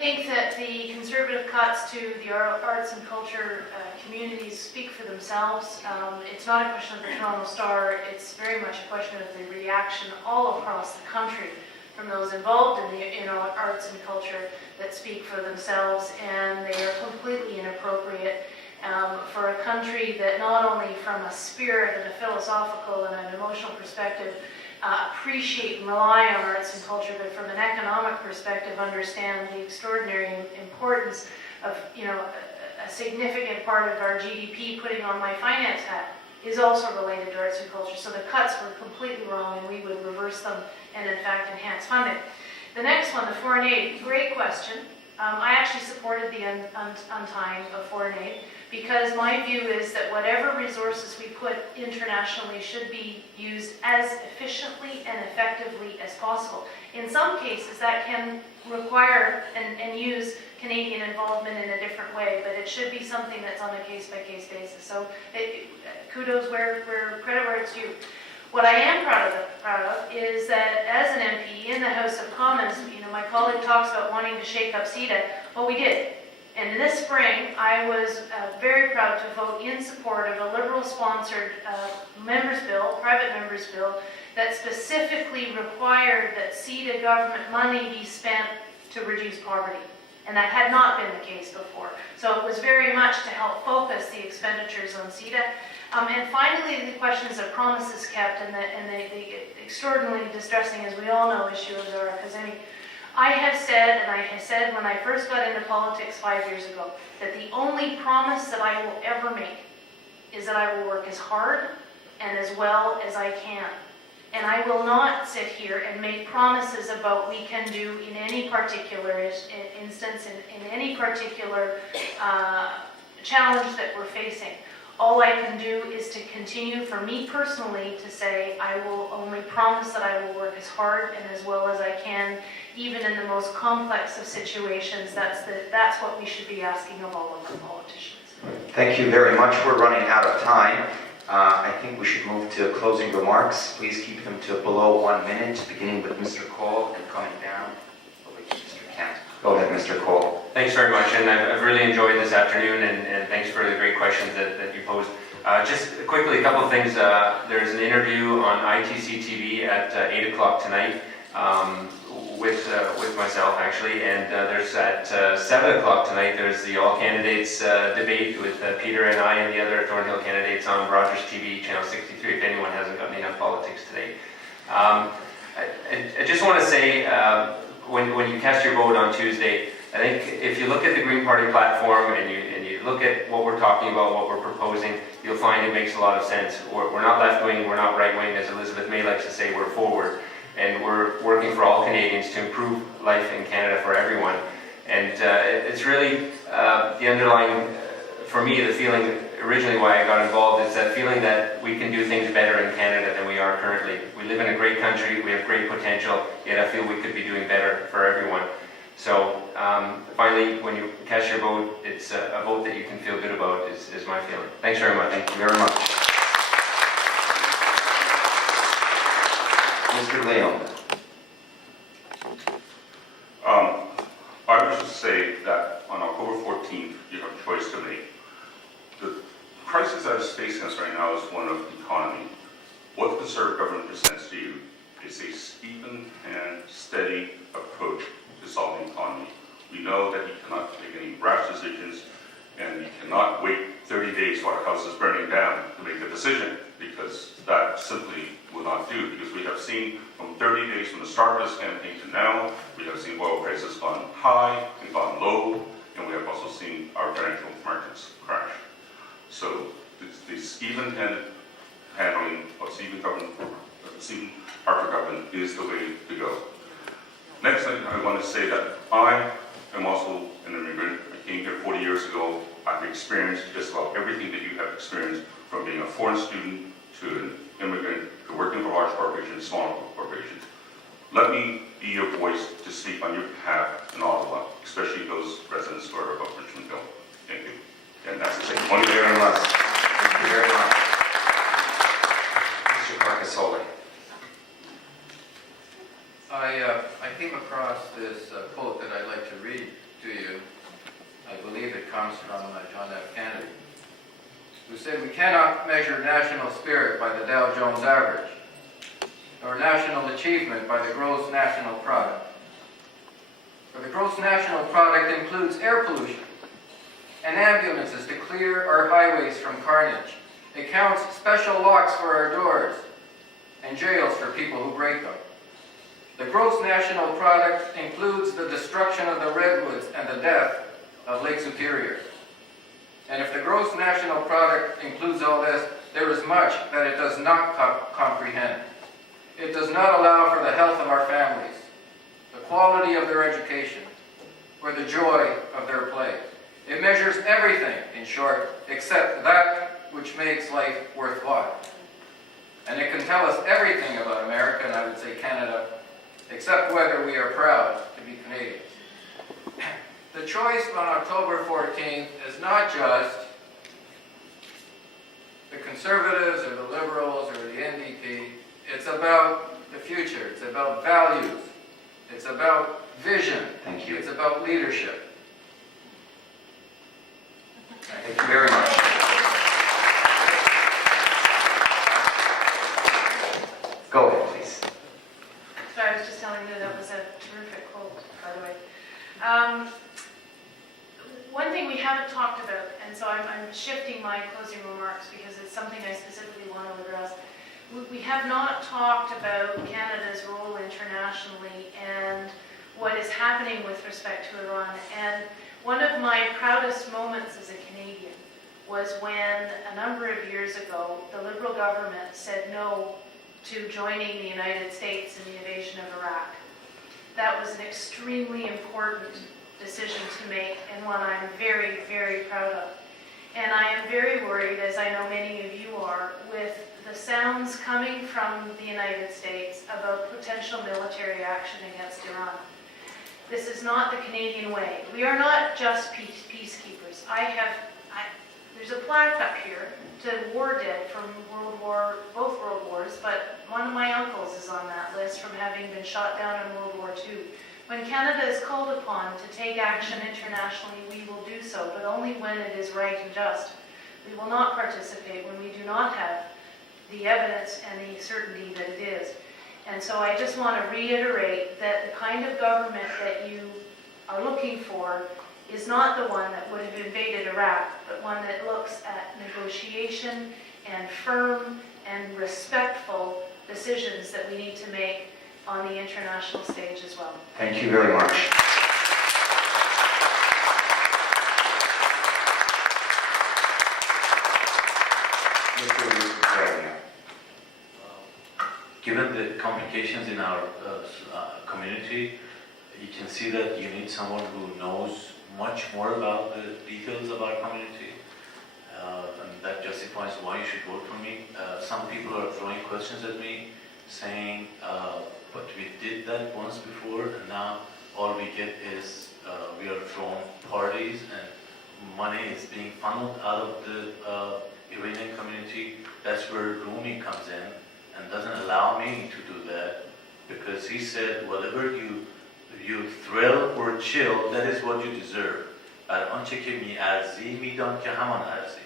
I think that the conservative cuts to the arts and culture communities speak for themselves. It's not a question of the Toronto Star, it's very much a question of the reaction all across the country from those involved in the arts and culture that speak for themselves, and they are completely inappropriate for a country that not only from a spirit and a philosophical and an emotional perspective appreciate and rely on arts and culture, but from an economic perspective understand the extraordinary importance of, a significant part of our GDP. Putting on my finance hat is also related to arts and culture. So the cuts were completely wrong, and we would reverse them and in fact enhance funding. The next one, the foreign aid, great question. I actually supported the untying of foreign aid, because my view is that whatever resources we put internationally should be used as efficiently and effectively as possible. In some cases, that can require and use Canadian involvement in a different way, but it should be something that's on a case-by-case basis. So kudos where credit where it's due. What I am proud of is that as an MP in the House of Commons, my colleague talks about wanting to shake up CETA. Well, we did. And this spring, I was very proud to vote in support of a Liberal-sponsored private members' bill, that specifically required that CETA government money be spent to reduce poverty. And that had not been the case before. So it was very much to help focus the expenditures on CETA. And finally, the questions of promises kept and the extraordinarily distressing, as we all know, issue of Zara Kazemi. I have said, and I have said when I first got into politics 5 years ago, that the only promise that I will ever make is that I will work as hard and as well as I can. And I will not sit here and make promises about we can do in any particular instance, in any particular challenge that we're facing. All I can do is to continue, for me personally, to say I will only promise that I will work as hard and as well as I can, even in the most complex of situations. That's what we should be asking of all of our politicians. Thank you very much. We're running out of time. I think we should move to closing remarks. Please keep them to below 1 minute, beginning with Mr. Cole and coming down over to Mr. Kent. Go ahead, Mr. Cole. Thanks very much, and I've really enjoyed this afternoon, and thanks for the great questions that you posed. Just quickly, a couple of things. There's an interview on ICC TV at 8 o'clock tonight with myself, actually, and there's at 7 o'clock tonight, there's the all candidates debate with Peter and I and the other Thornhill candidates on Rogers TV, Channel 63, if anyone hasn't gotten enough politics today. I just want to say, when you cast your vote on Tuesday, I think if you look at the Green Party platform and you look at what we're talking about, what we're proposing, you'll find it makes a lot of sense. We're not left-wing, we're not right-wing, as Elizabeth May likes to say, we're forward. And we're working for all Canadians to improve life in Canada for everyone. And it's really the underlying, for me, the feeling originally why I got involved is that feeling that we can do things better in Canada than we are currently. We live in a great country, we have great potential, yet I feel we could be doing better for everyone. So finally, when you cast your vote, it's a vote that you can feel good about is my feeling. Thanks very much. Thank you very much. Mr. Leon. I wish to say that on October 14th, you have a choice to make. The crisis that is facing us right now is one of economy. What the Conservative government presents to you is a even and steady approach to solving the economy. We know that you cannot make any rash decisions, and you cannot wait 30 days while the house is burning down to make the decision, because that simply will not do. Because we have seen from 30 days from the start of this campaign to now, we have seen oil prices gone high and gone low, and we have also seen our financial markets crash. So this even-handed handling of Stephen Harper government is the way to go. Next thing I want to say that I am also an immigrant. I came here 40 years ago. I've experienced just about everything that you have experienced, from being a foreign student to an immigrant to working for large corporations, small corporations. Let me be your voice to speak on your behalf in Ottawa, especially those residents who are of Richmond Hill. Thank you. And that's the same. Thank you very much. Thank you very much. Mr. Carcassoli. I came across this quote that I'd like to read comes from John F. Kennedy, who said, "We cannot measure national spirit by the Dow Jones average, nor national achievement by the gross national product. For the gross national product includes air pollution and ambulances to clear our highways from carnage. It counts special locks for our doors and jails for people who break them. The gross national product includes the destruction of the redwoods and the death of Lake Superior. And if the gross national product includes all this, there is much that it does not comprehend. It does not allow for the health of our families, the quality of their education, or the joy of their play. It measures everything, in short, except that which makes life worthwhile. And it can tell us everything about America, and I would say Canada, except whether we are proud to be Canadians." The choice on October 14th is not just the Conservatives or the Liberals or the NDP. It's about the future. It's about values. It's about vision. Thank you. It's about leadership. Thank you very much. Go ahead, please. So I was just telling you that was a terrific quote, by the way. One thing we haven't talked about, and so I'm shifting my closing remarks because it's something I specifically want to address. We have not talked about Canada's role internationally and what is happening with respect to Iran. And one of my proudest moments as a Canadian was when, a number of years ago, the Liberal government said no to joining the United States in the invasion of Iraq. That was an extremely important decision to make, and one I'm very, very proud of. And I am very worried, as I know many of you are, with the sounds coming from the United States about potential military action against Iran. This is not the Canadian way. We are not just peacekeepers. There's a plaque up here to war dead from both World Wars, but one of my uncles is on that list from having been shot down in World War II. When Canada is called upon to take action internationally, we will do so, but only when it is right and just. We will not participate when we do not have the evidence and the certainty that it is. And so I just want to reiterate that the kind of government that you are looking for is not the one that would have invaded Iraq, but one that looks at negotiation and firm and respectful decisions that we need to make on the international stage as well. Thank you very much. Given the complications in our community, you can see that you need someone who knows much more about the details of our community, and that justifies why you should vote for me. Some people are throwing questions at me, saying, but we did that once before, and now all we get is we are thrown parties and money is being funneled out of the Iranian community. That's where Rumi comes in and doesn't allow me to do that, because he said, whatever you thrill or chill, that is what you deserve. بر آنچه که می‌ارزی میدان که همان ارزی.